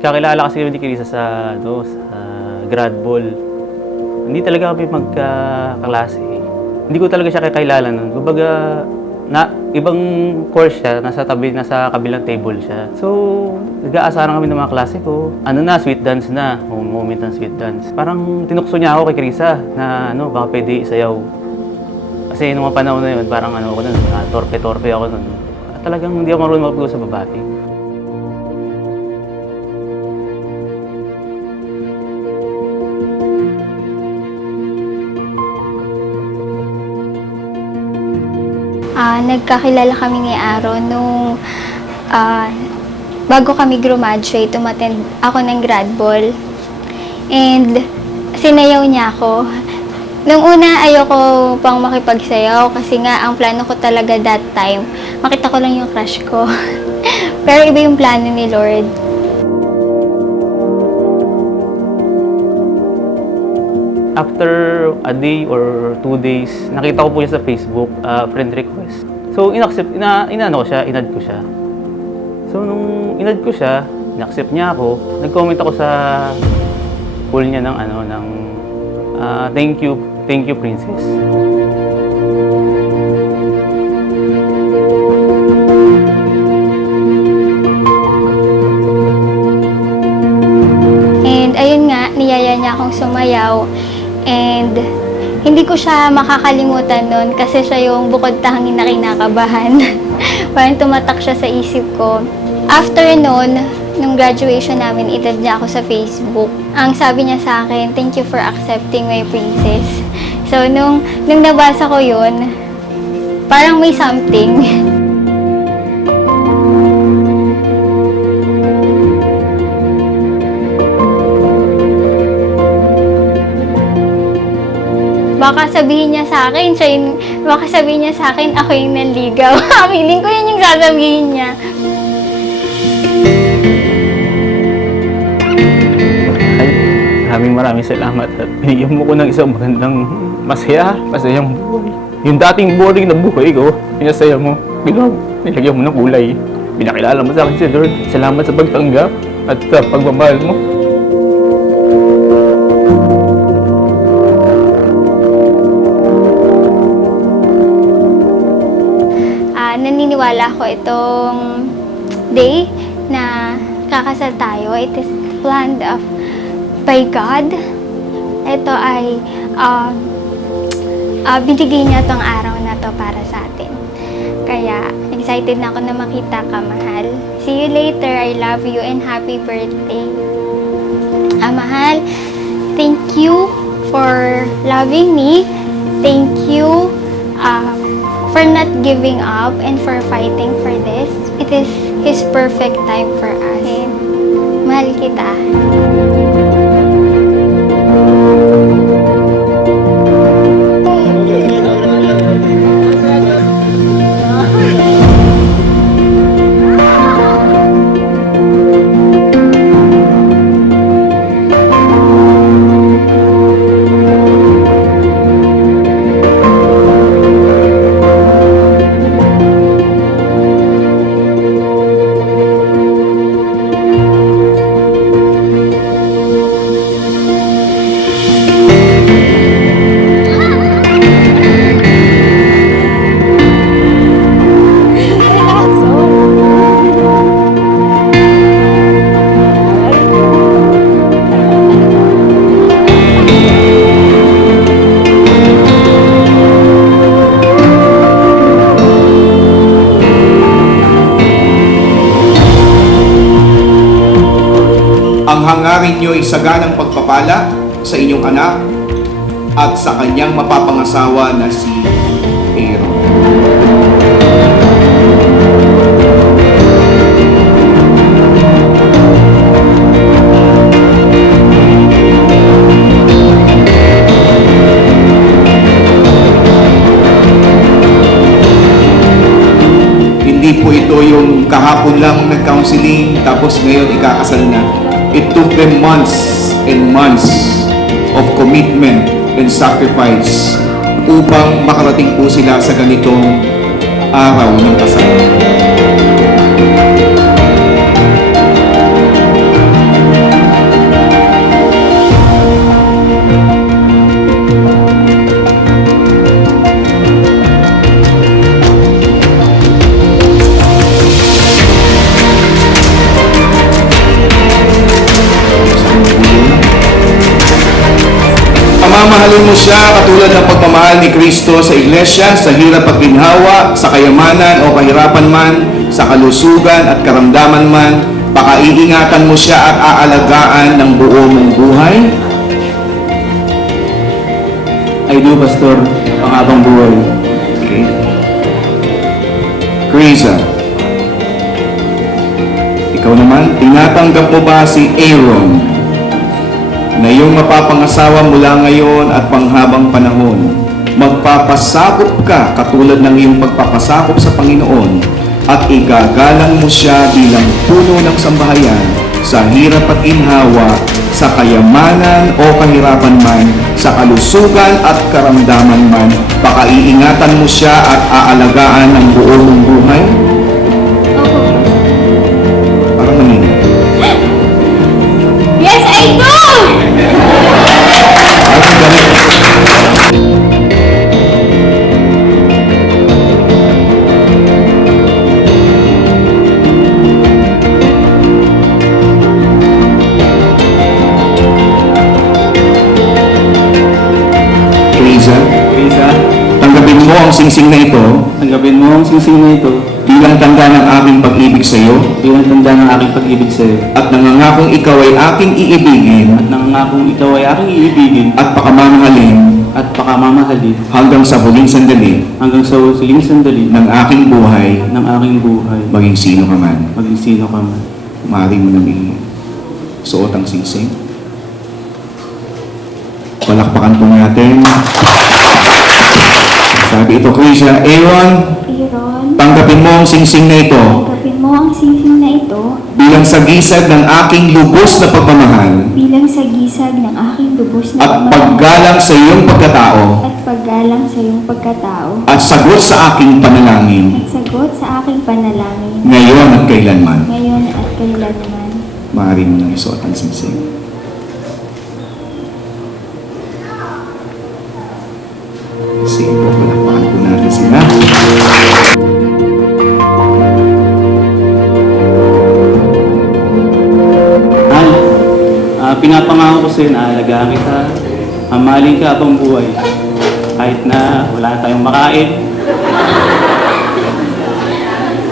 Kakilala kasi kami ni Krisa sa, sa grad ball. Hindi talaga kami magkaklase. Hindi ko talaga siya kakilala nun. Kumbaga, ibang course siya, nasa kabilang table siya. So, nag-aasaran kami ng mga klase ko. Sweet dance na. Moment ng sweet dance. Parang tinukso niya ako kay Krisa na baka pwede isayaw. Kasi nung mga panahon na yun, parang ako nun, torpe-torpe ako nun. Talagang hindi ako marunong mag-uusap sa babae. Nagkakilala kami ni Aaron nung bago kami graduate, umattend ako ng grad ball. And sinayaw niya ako. Nung una, ayoko pang makipagsayaw kasi nga ang plano ko talaga that time, makita ko lang yung crush ko. Pero iba yung plano ni Lord. After a day or 2 days, nakita ko po siya sa Facebook, friend request. So, inad ko siya. So, nung inad ko siya, in-accept niya ako, nag-comment ako sa poll niya ng thank you princess. And ayun nga, niyaya niya akong sumayaw. And hindi ko siya makakalimutan nun kasi siya yung bukod tanging na kinakabahan. Parang tumatak siya sa isip ko. After nun, nung graduation namin, itad niya ako sa Facebook. Ang sabi niya sa akin, "Thank you for accepting my princess." So, nung nabasa ko yun, parang may something. Baka sabihin niya sa akin, ako yung nanligaw. Feeling ko yun yung sasabihin niya. Maraming salamat at binigyan mo ko ng isang magandang masayang buhay. Yung dating boring na buhay ko, pinasaya mo, nilagyan mo ng kulay. Pinakilala mo sa akin si Lord. Salamat sa pagtanggap at sa pagmamahal mo. Naniniwala ko itong day na kakasal tayo. It is planned by God. Ito ay binigay niya tong araw na to para sa atin. Kaya excited na ako na makita ka, mahal. See you later. I love you and happy birthday. Mahal, thank you for loving me. Thank you for not giving up and for fighting for this. It is His perfect time for us. Mahal kita. Ang hangarin niyo ay saganang pagpapala sa inyong anak at sa kanyang mapapangasawa na si Aaron. Hindi po ito yung kahapon lang nag-counseling tapos ngayon ikakasal na. It took them months and months of commitment and sacrifice upang makarating po sila sa ganitong araw ng kasal. Mamahalin mo siya katulad ng pagmamahal ni Kristo sa iglesia, sa hirap at ginhawa, sa kayamanan o kahirapan man, sa kalusugan at karamdaman man, pakaiingatan mo siya at aalagaan ng buo mong buhay. I do, Pastor, panghabang buhay. Okay. Krisa, ikaw naman, tinatanggap mo ba si Aaron na iyong mapapangasawa mula ngayon at panghabang panahon? Magpapasakop ka katulad ng iyong pagpapasakop sa Panginoon at igagalang mo siya bilang puno ng sambahayan sa hirap at ginhawa, sa kayamanan o kahirapan man, sa kalusugan at karamdaman man, pakaiingatan mo siya at aalagaan ng buo mong buhay? Opo. Parang manina. Yes, I do! Parang galit. Krisa, Krisa, tanggapin mo ang singsing na ito tanggapin mo ang singsing na ito bilang tanda ng aking pag-ibig sa iyo bilang tanda ng aking pag-ibig sa iyo. at nangangakong ikaw ay aking iibigin At nangangakong ikaw ay aking iibigin at pakamamahalin at pakamamahalin hanggang sa huling sandali hanggang sa huling sandali ng aking buhay, ng aking buhay. maging sino ka man. Maging sino ka man. Maaari mo nang suot ang singsing. Palakpakan po natin. Sabi ito, Krisha, Aaron, Aaron, tanggapin mo ang singsing na ito tanggapin mo ang singsing na ito bilang sagisag ng aking lubos na pagmamahal bilang sagisag ng aking lubos na at paggalang sa iyong pagkatao at paggalang sa iyong pagkatao at sagot sa aking panalangin at sagot sa aking panalangin ngayon at kailanman. ngayon at kailanman. Maaari mo nang isuot ang singsing. Sige po, palakpakan po natin sila. Mahal, pinapangako ko sa iyo na aalagaan kita, mamahalin ka habang buhay. Kahit na wala tayong makain.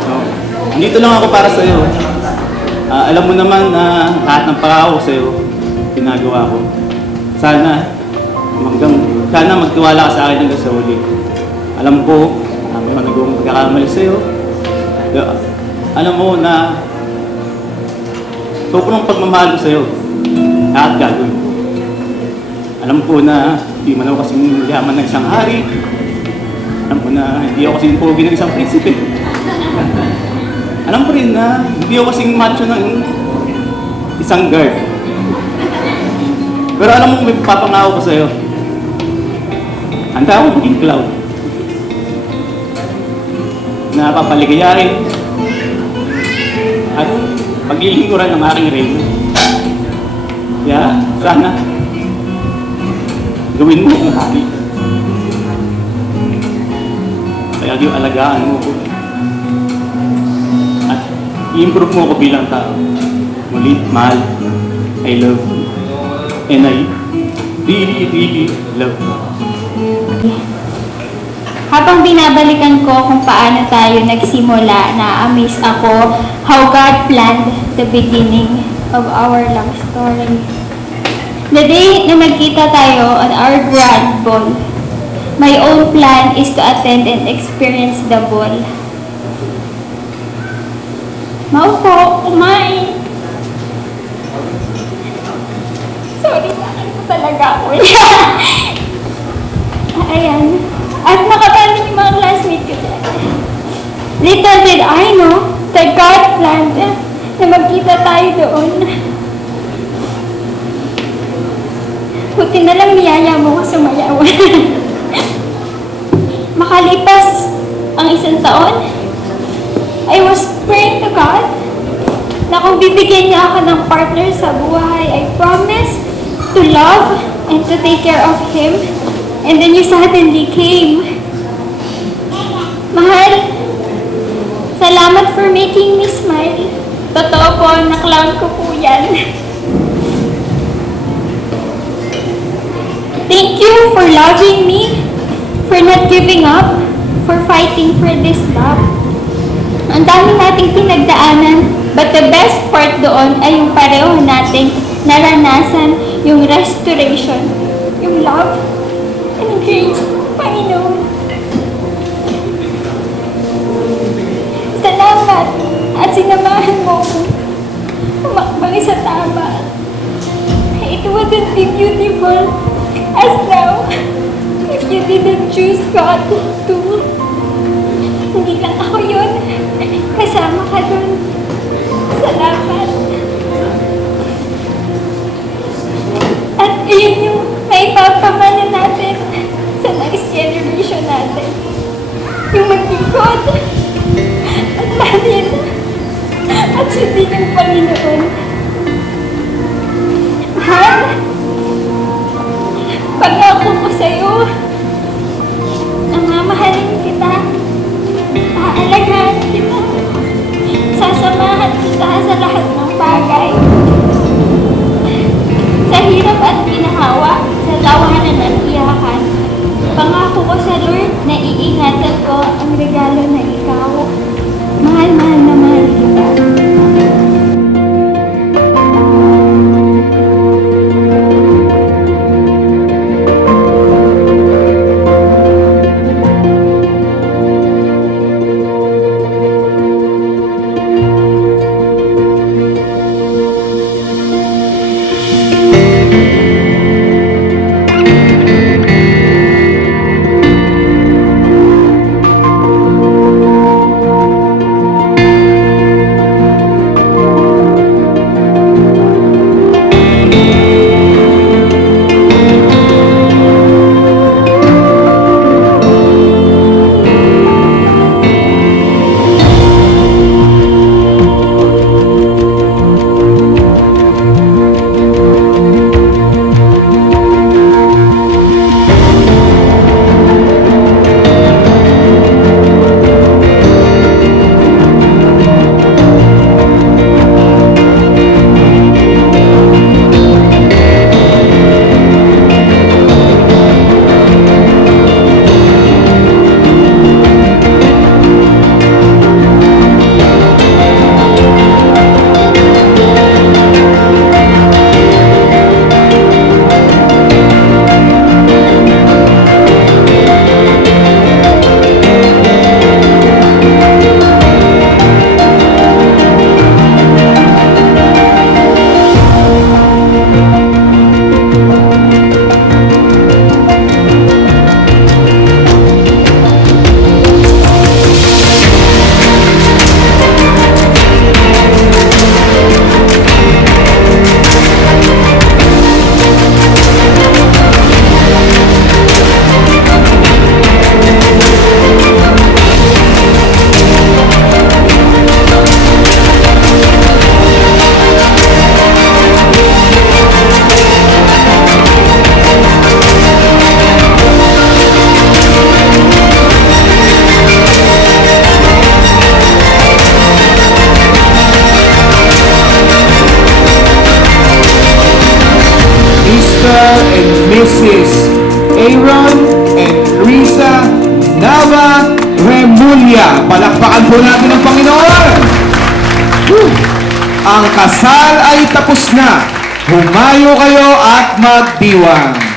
So, dito lang ako para sa iyo. Alam mo naman na lahat ng pangako ko sa iyo, ginagawa ko. Sana magtiwala ka sa akin hanggang sa huli. Alam ko, may mga nagawang pagkakamali sa iyo. Alam mo na sobrang pagmamahal ko sa iyo. Lahat gagawin ko. Alam ko na hindi man ako kasing yaman ng isang hari. Alam ko na hindi ako kasing pogi ng isang prinsipe. Alam ko rin na hindi ako kasing macho ng isang guard. Pero alam mo, may papangako ko sa iyo. Handa akong maging cloud. Na papaligayahin at paglilingkuran ng aking reyna. Kaya, sana gawin mo ang hari. Kaya di alagaan mo ko. At i-improve mo ko bilang tao. Muli, mahal, I love you. And I really, really love you. Habang binabalikan ko kung paano tayo nagsimula, na-amaze ako how God planned the beginning of our love story. The day na nagkita tayo on our grand ball, my own plan is to attend and experience the ball. Maupo, kumain. Sorry, bakit ko talaga ako Ayan. At nakatali yung mga classmate ko dyan. Little did I know that God planned na magkita tayo doon. Buti na lang niyaya mo ko sumayawan. Makalipas ang isang taon, I was praying to God na kung bibigyan niya ako ng partner sa buhay, I promise to love and to take care of him. And then you suddenly came. Mahal, salamat for making me smile. Totoo po, na-clown ko po yan. Thank you for loving me, for not giving up, for fighting for this love. Ang dami nating pinagdaanan, but the best part doon ay yung pareho nating naranasan yung restoration, yung love and grace, Panginoon. Salamat at sinamahan mo ko umakbang sa tama. It wouldn't be beautiful as now if you didn't choose God to. Hindi lang ako yun. Kasama ka dun. Salamat. At iyon yung maipapamana natin sa next generation natin. Yung maglingkod at natin at sundin ng Panginoon. Mahal, pangako ko sa'yo na mamahalin kita, aalagaan kita, sasamahan kita sa lahat ng bagay. Sa hirap at ginahawa, sa tawanan at iyakan, pangako ko sa Lord na iingatan ko ang regalo na ikaw. Mahal na mahal kita. and Mrs. Aaron and Risa Nava Remulla. Palakpakan po natin ang Panginoon! Whew! Ang kasal ay tapos na. Humayo kayo at magdiwang.